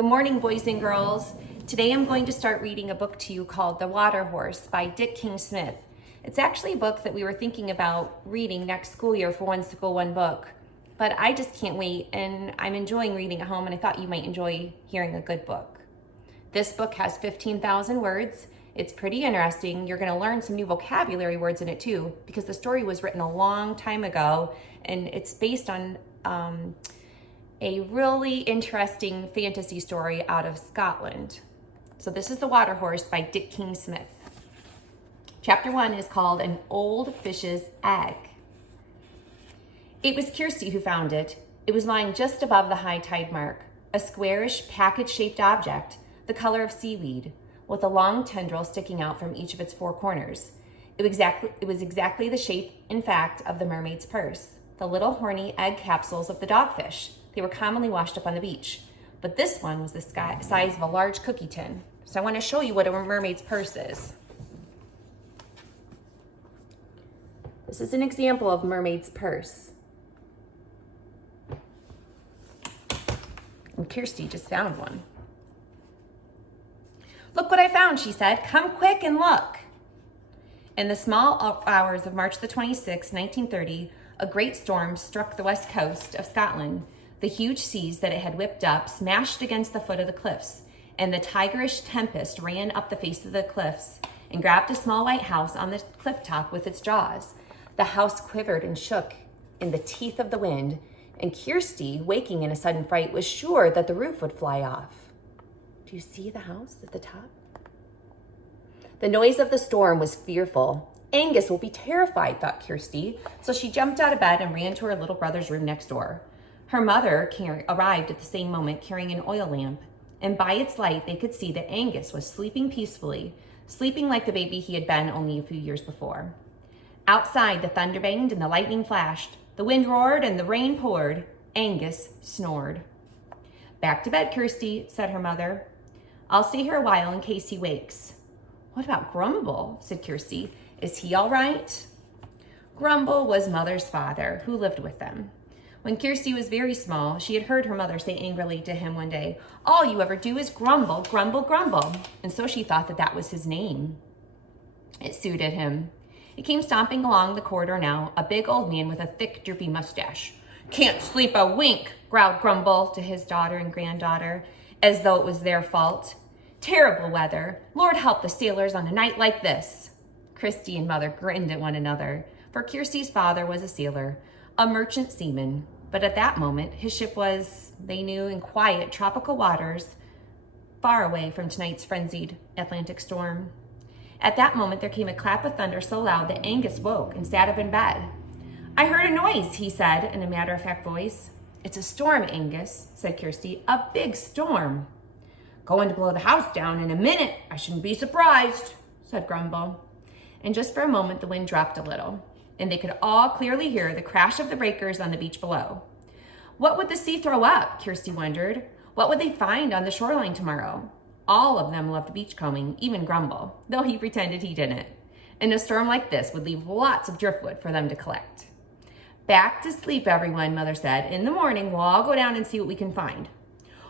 Good morning, boys and girls. Today I'm going to start reading a book to you called The Water Horse by Dick King-Smith. It's actually a book that we were thinking about reading next school year for One School, One Book. But I just can't wait, and I'm enjoying reading at home, and I thought you might enjoy hearing a good book. This book has 15,000 words. It's pretty interesting. You're going to learn some new vocabulary words in it too, because the story was written a long time ago, and it's based on a really interesting fantasy story out of Scotland. So this is The Water Horse by Dick King-Smith. Chapter 1 is called An Old Fish's Egg. It was Kirstie who found it. It was lying just above the high tide mark, a squarish, package-shaped object, the color of seaweed, with a long tendril sticking out from each of its four corners. It was exactly the shape, in fact, of the mermaid's purse, the little horny egg capsules of the dogfish. They were commonly washed up on the beach, but this one was the size of a large cookie tin. So I want to show you what a mermaid's purse is. This is an example of mermaid's purse. And Kirstie just found one. "Look what I found," she said. "Come quick and look." In the small hours of March the 26th, 1930, a great storm struck the west coast of Scotland. The huge seas that it had whipped up smashed against the foot of the cliffs, and the tigerish tempest ran up the face of the cliffs and grabbed a small white house on the cliff top with its jaws. The house quivered and shook in the teeth of the wind, and Kirstie, waking in a sudden fright, was sure that the roof would fly off. Do you see the house at the top? The noise of the storm was fearful. Angus will be terrified, thought Kirstie, so she jumped out of bed and ran to her little brother's room next door. Her mother arrived at the same moment carrying an oil lamp, and by its light they could see that Angus was sleeping peacefully, sleeping like the baby he had been only a few years before. Outside, the thunder banged and the lightning flashed. The wind roared and the rain poured. Angus snored. "Back to bed, Kirstie," said her mother. "I'll stay here a while in case he wakes." "What about Grumble?" said Kirstie. "Is he all right?" Grumble was Mother's father, who lived with them. When Kirstie was very small, she had heard her mother say angrily to him one day, "All you ever do is grumble, grumble, grumble." And so she thought that that was his name. It suited him. He came stomping along the corridor now, a big old man with a thick, droopy mustache. "Can't sleep a wink," growled Grumble to his daughter and granddaughter, as though it was their fault. "Terrible weather. Lord help the sailors on a night like this." Kirstie and Mother grinned at one another, for Kirstie's father was a sailor, a merchant seaman, but at that moment his ship was, they knew, in quiet tropical waters, far away from tonight's frenzied Atlantic storm. At that moment there came a clap of thunder so loud that Angus woke and sat up in bed. "I heard a noise," he said in a matter-of-fact voice. "It's a storm, Angus," said Kirstie. "A big storm." "Going to blow the house down in a minute. I shouldn't be surprised," said Grumble. And just for a moment the wind dropped a little, and they could all clearly hear the crash of the breakers on the beach below. What would the sea throw up, Kirstie wondered? What would they find on the shoreline tomorrow? All of them loved beachcombing, even Grumble, though he pretended he didn't. And a storm like this would leave lots of driftwood for them to collect. "Back to sleep, everyone," Mother said. "In the morning, we'll all go down and see what we can find."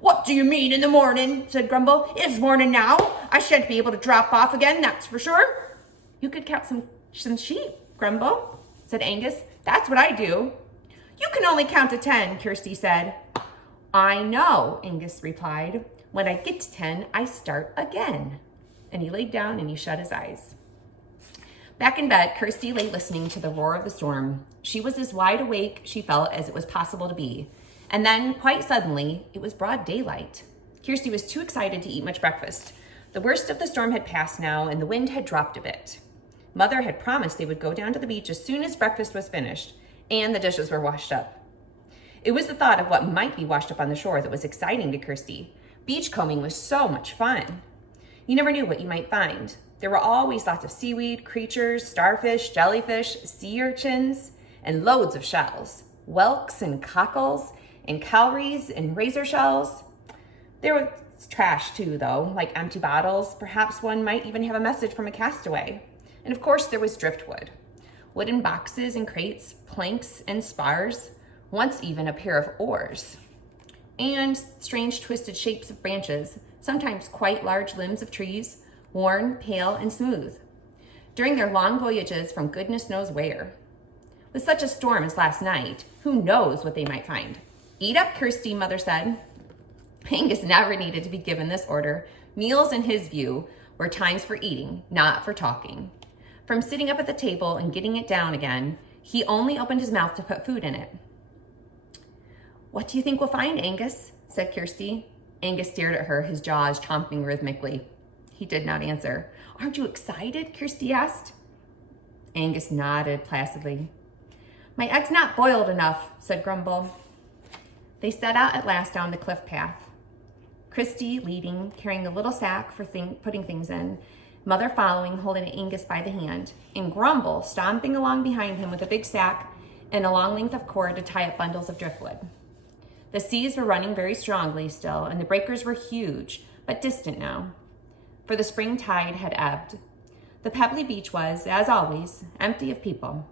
"What do you mean in the morning?" said Grumble. "It's morning now. I shan't be able to drop off again, that's for sure." "You could count some sheep, Grumble," said Angus. "That's what I do." "You can only count to 10, Kirstie said. "I know," Angus replied. "When I get to 10, I start again." And he laid down and he shut his eyes. Back in bed, Kirstie lay listening to the roar of the storm. She was as wide awake, she felt, as it was possible to be. And then, quite suddenly, it was broad daylight. Kirstie was too excited to eat much breakfast. The worst of the storm had passed now, and the wind had dropped a bit. Mother had promised they would go down to the beach as soon as breakfast was finished, and the dishes were washed up. It was the thought of what might be washed up on the shore that was exciting to Kirstie. Beachcombing was so much fun. You never knew what you might find. There were always lots of seaweed, creatures, starfish, jellyfish, sea urchins, and loads of shells. Whelks and cockles, and cowries and razor shells. There was trash too, though, like empty bottles. Perhaps one might even have a message from a castaway. And of course there was driftwood. Wooden boxes and crates, planks and spars, once even a pair of oars. and strange twisted shapes of branches, sometimes quite large limbs of trees, worn, pale, and smooth, during their long voyages from goodness knows where. With such a storm as last night, who knows what they might find? Eat up, Kirstie, Mother said. Angus never needed to be given this order. Meals, in his view, were times for eating, not for talking. From sitting up at the table and getting it down again, he only opened his mouth to put food in it. What do you think we'll find, Angus? Said Kirstie. Angus stared at her, his jaws chomping rhythmically. He did not answer. Aren't you excited? Kirstie asked. Angus nodded placidly. My egg's not boiled enough, said Grumble. They set out at last down the cliff path. Kirstie leading, carrying the little sack for putting things in, Mother following, holding Angus by the hand, and Grumble stomping along behind him with a big sack and a long length of cord to tie up bundles of driftwood. The seas were running very strongly still, and the breakers were huge, but distant now, for the spring tide had ebbed. The pebbly beach was, as always, empty of people.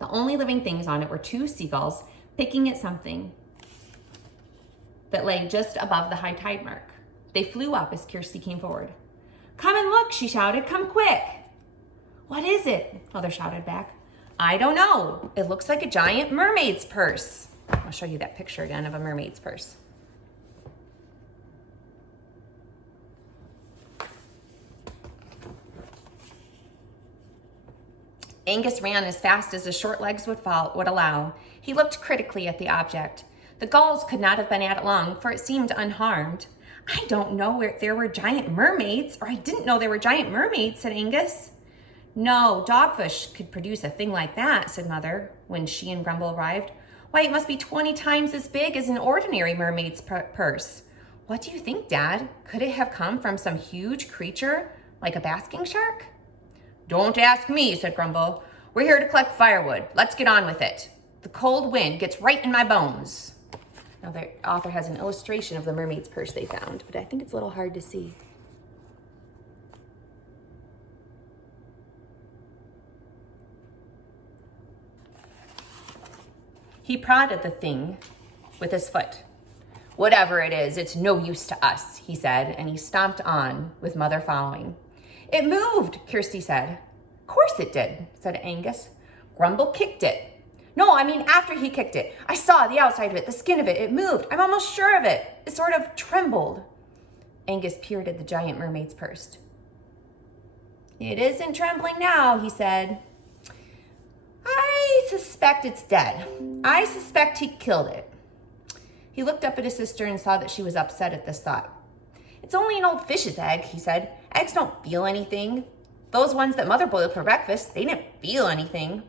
The only living things on it were two seagulls picking at something that lay just above the high tide mark. They flew up as Kirstie came forward. Come and look, she shouted. Come quick. What is it? Mother shouted back. I don't know. It looks like a giant mermaid's purse. I'll show you that picture again of a mermaid's purse. Angus ran as fast as his short legs would allow. He looked critically at the object. The gulls could not have been at it long, for it seemed unharmed. I don't know if there were giant mermaids, or I didn't know there were giant mermaids, said Angus. No, dogfish could produce a thing like that, said Mother, when she and Grumble arrived. Why, it must be 20 times as big as an ordinary mermaid's purse. What do you think, Dad? Could it have come from some huge creature, like a basking shark? Don't ask me, said Grumble. We're here to collect firewood. Let's get on with it. The cold wind gets right in my bones. Now the author has an illustration of the mermaid's purse they found, but I think it's a little hard to see. He prodded the thing with his foot. Whatever it is, it's no use to us, he said, and he stomped on, with Mother following. It moved, Kirstie said. Of course it did, said Angus. Grumble kicked it. No, I mean after he kicked it. I saw the outside of it, the skin of it. It moved. I'm almost sure of it. It sort of trembled. Angus peered at the giant mermaid's purse. It isn't trembling now, he said. I suspect it's dead. I suspect he killed it. He looked up at his sister and saw that she was upset at this thought. It's only an old fish's egg, he said. Eggs don't feel anything. Those ones that Mother boiled for breakfast, they didn't feel anything.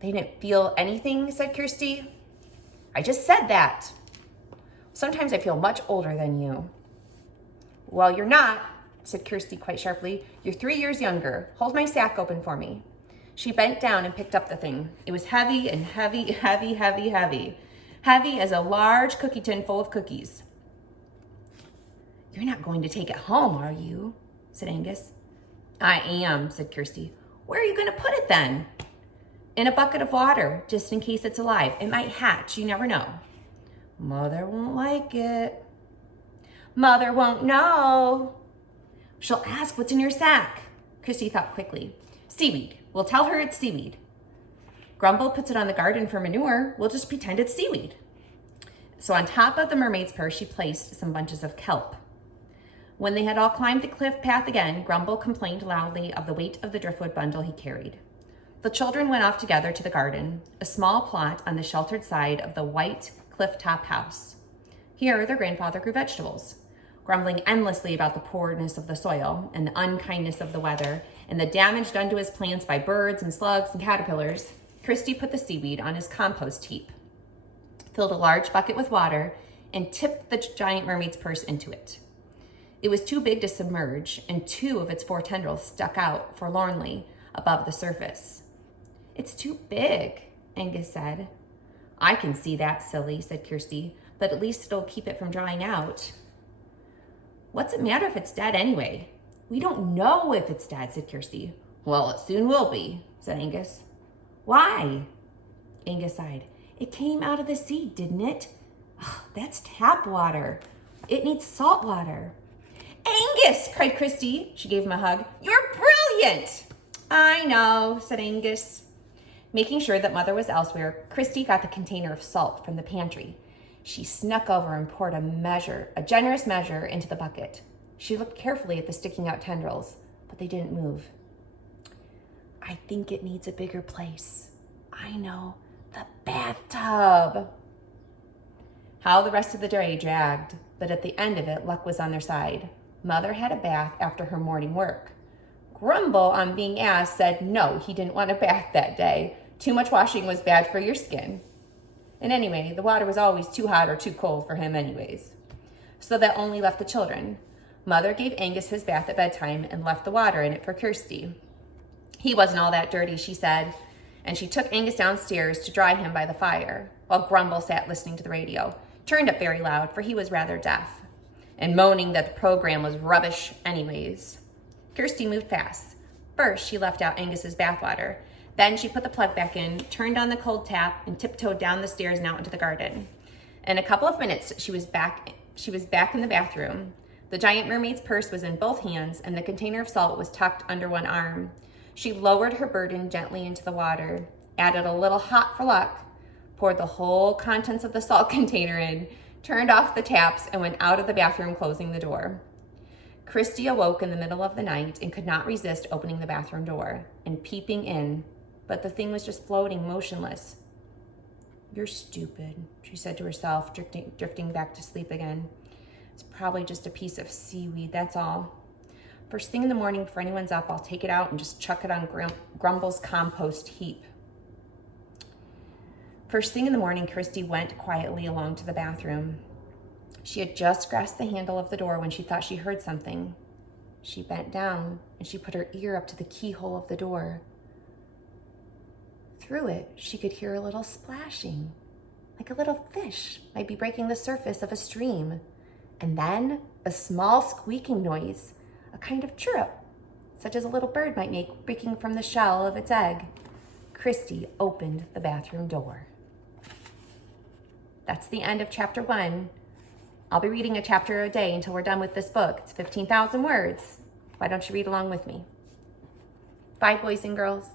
They didn't feel anything, said Kirstie. I just said that. Sometimes I feel much older than you. Well, you're not, said Kirstie quite sharply. You're 3 years younger. Hold my sack open for me. She bent down and picked up the thing. It was heavy and heavy, heavy, heavy, heavy. Heavy as a large cookie tin full of cookies. You're not going to take it home, are you? Said Angus. I am, said Kirstie. Where are you going to put it then? In a bucket of water, just in case it's alive. It might hatch, you never know. Mother won't like it. Mother won't know. She'll ask what's in your sack. Kirstie thought quickly. Seaweed. We'll tell her it's seaweed. Grumble puts it on the garden for manure. We'll just pretend it's seaweed. So on top of the mermaid's purse, she placed some bunches of kelp. When they had all climbed the cliff path again, Grumble complained loudly of the weight of the driftwood bundle he carried. The children went off together to the garden, a small plot on the sheltered side of the white cliff-top house. Here, their grandfather grew vegetables, grumbling endlessly about the poorness of the soil and the unkindness of the weather and the damage done to his plants by birds and slugs and caterpillars. Kirstie put the seaweed on his compost heap, filled a large bucket with water, and tipped the giant mermaid's purse into it. It was too big to submerge, and 2 of its 4 tendrils stuck out forlornly above the surface. It's too big, Angus said. I can see that, silly, said Kirstie, but at least it'll keep it from drying out. What's it matter if it's dead anyway? We don't know if it's dead, said Kirstie. Well, it soon will be, said Angus. Why? Angus sighed. It came out of the sea, didn't it? Oh, that's tap water. It needs salt water. Angus, cried Kirstie. She gave him a hug. You're brilliant. I know, said Angus. Making sure that Mother was elsewhere, Kirstie got the container of salt from the pantry. She snuck over and poured a generous measure into the bucket. She looked carefully at the sticking out tendrils, but they didn't move. I think it needs a bigger place. I know, the bathtub. How the rest of the day dragged, but at the end of it, luck was on their side. Mother had a bath after her morning work. Grumble, on being asked, said no, he didn't want a bath that day. Too much washing was bad for your skin. And anyway, the water was always too hot or too cold for him anyways. So that only left the children. Mother gave Angus his bath at bedtime and left the water in it for Kirstie. He wasn't all that dirty, she said, and she took Angus downstairs to dry him by the fire, while Grumble sat listening to the radio, turned up very loud, for he was rather deaf, and moaning that the program was rubbish anyways. Kirstie moved fast. First, she left out Angus's bathwater. Then she put the plug back in, turned on the cold tap, and tiptoed down the stairs and out into the garden. In a couple of minutes, she was back in the bathroom. The giant mermaid's purse was in both hands, and the container of salt was tucked under one arm. She lowered her burden gently into the water, added a little hot for luck, poured the whole contents of the salt container in, turned off the taps, and went out of the bathroom, closing the door. Kirstie awoke in the middle of the night and could not resist opening the bathroom door and peeping in, but the thing was just floating motionless. You're stupid, she said to herself, drifting back to sleep again. It's probably just a piece of seaweed, that's all. First thing in the morning, before anyone's up, I'll take it out and just chuck it on Grumble's compost heap. First thing in the morning, Kirstie went quietly along to the bathroom. She had just grasped the handle of the door when she thought she heard something. She bent down and she put her ear up to the keyhole of the door. Through it, she could hear a little splashing, like a little fish might be breaking the surface of a stream. And then a small squeaking noise, a kind of chirrup, such as a little bird might make breaking from the shell of its egg. Kirstie opened the bathroom door. That's the end of chapter 1. I'll be reading a chapter a day until we're done with this book. It's 15,000 words. Why don't you read along with me? Bye, boys and girls.